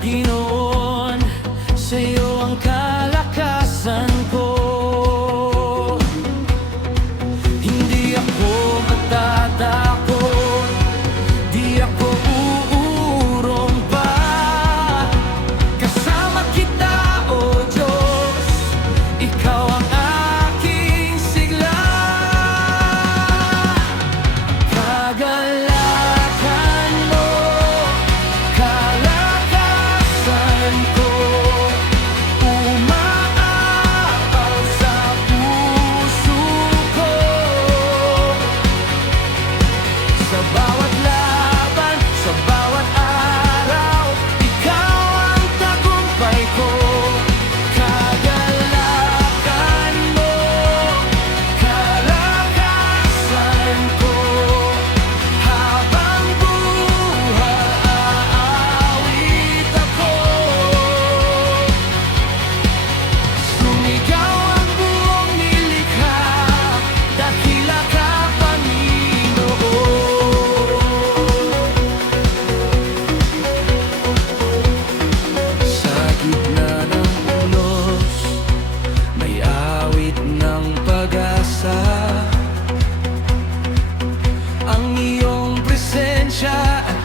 Panginoon, sa'yo ang kalakasan ko. Hindi ako matatakot, di ako uurong pa. Kasama kita, O Diyos, ikaw ang aking sigla. Kagalakan mo, kalakasan ko, umaapaw sa puso ko. Sa bawat laban, sa bawat araw, ikaw ang tagumpay ko. Kagalakan mo, kalakasan ko, habang buhay aawit ako. Sumigaw ang buong nilikha, dakila ka, Panginoon. Sa gitna ng unos, may awit ng pag-asa. Ang iyong presensya ang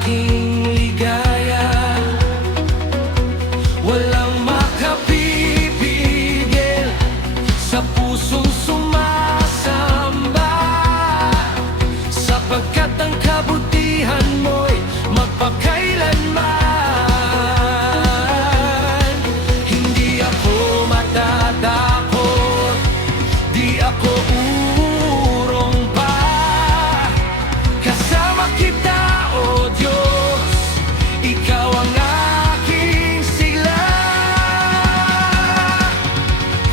aking ligaya. Walang makapipigil sa pusong sumasamba, sapagkat ang kabutihan mo'y magpakailanman. Hindi ako matatakot, di ako uurong pa. Kasama kita, O Diyos, ikaw ang aking sigla.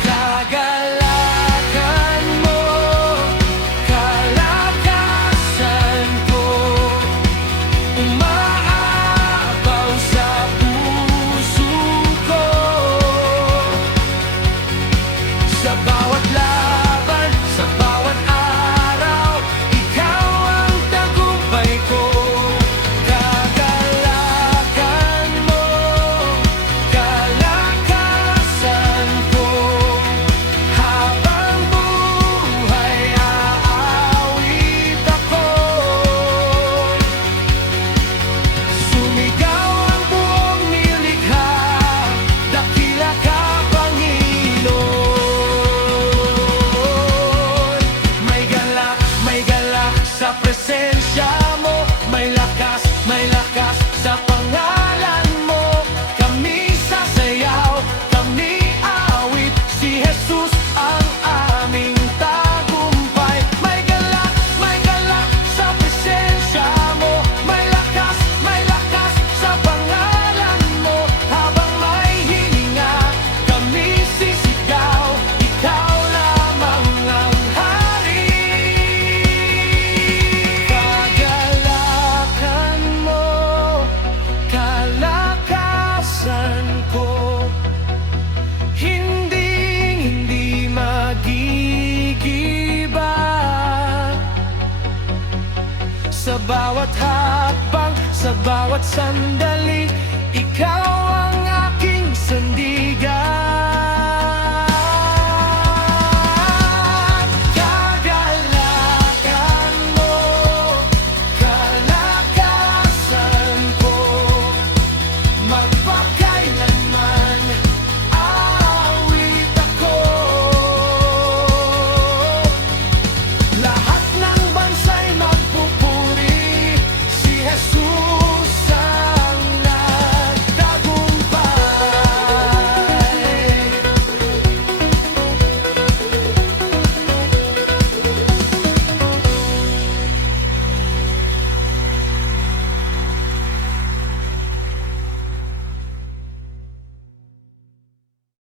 Kagalakan mo, kalakasan ko, umaapaw sa puso ko. Sa bawat laban, sa bawat araw, ikaw ang tagumpay ko. Kagalakan mo, kalakasan ko, habang buhay aawit ako. Sumigaw ang buong nilikha, dakila ka, Panginoon. May galak sa presensya mo, may lakas sa pangalan mo. Kami sasayaw, kami awit, si Jesus ang aming tagumpay. May galak sa presensya mo, may lakas sa pangalan mo. Habang may hininga, kami sisigaw, ikaw lamang ang hari. Kagalakan mo, kalakasan ko, hindi magigiba. Sa bawat hakbang, sa bawat sandali, ikaw